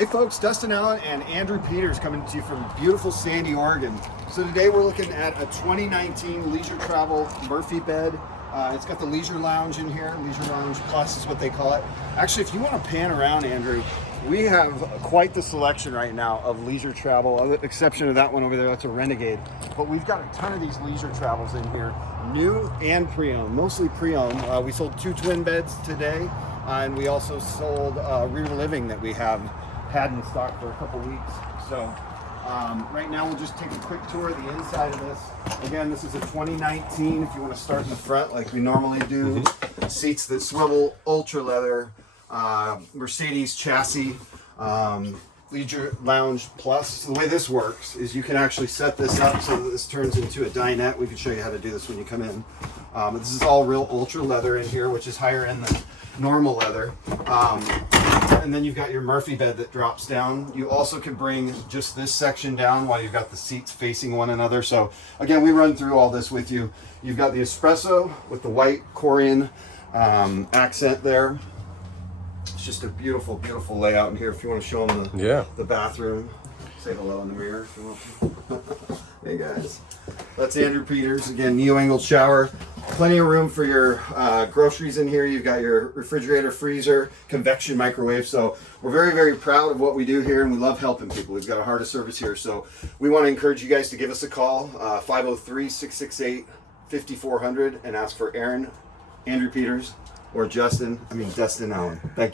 Hey folks, Dustin Allen and Andrew Peters coming to you from beautiful Sandy, Oregon. So today we're looking at a 2019 Leisure Travel Murphy bed. It's got the Leisure Lounge in here. Leisure Lounge Plus is what they call it. Actually, if you want to pan around, Andrew, we have quite the selection right now of Leisure Travel, with the exception of that one over there, that's a Renegade. But we've got a ton of these Leisure Travels in here, new and pre-owned, mostly pre-owned. We sold 2 twin beds today, and we also sold Rear Living that we had in stock for a couple weeks. So right now we'll just take a quick tour of the inside of this. Again, this is a 2019. If you want to start in the front like we normally do, seats that swivel, Ultraleather, Mercedes chassis, Leisure Lounge Plus. So the way this works is you can actually set this up so that this turns into a dinette. We can show you how to do this when you come in. This is all real ultra leather in here, which is higher end than normal leather. And then you've got your Murphy bed that drops down. You also can bring just this section down while you've got the seats facing one another. So again, we run through all this with you. You've got the espresso with the white Corian accent there. It's just a beautiful, beautiful layout in here. If you want to show them the bathroom, say hello in the mirror if you want to. Hey guys, that's Andrew Peters. Again, neo-angled shower. Plenty of room for your groceries in here. You've got your refrigerator, freezer, convection microwave. So we're very, very proud of what we do here, and we love helping people. We've got a heart of service here. So we want to encourage you guys to give us a call, 503-668-5400, and ask for Aaron, Andrew Peters, or Dustin Allen. Thank you.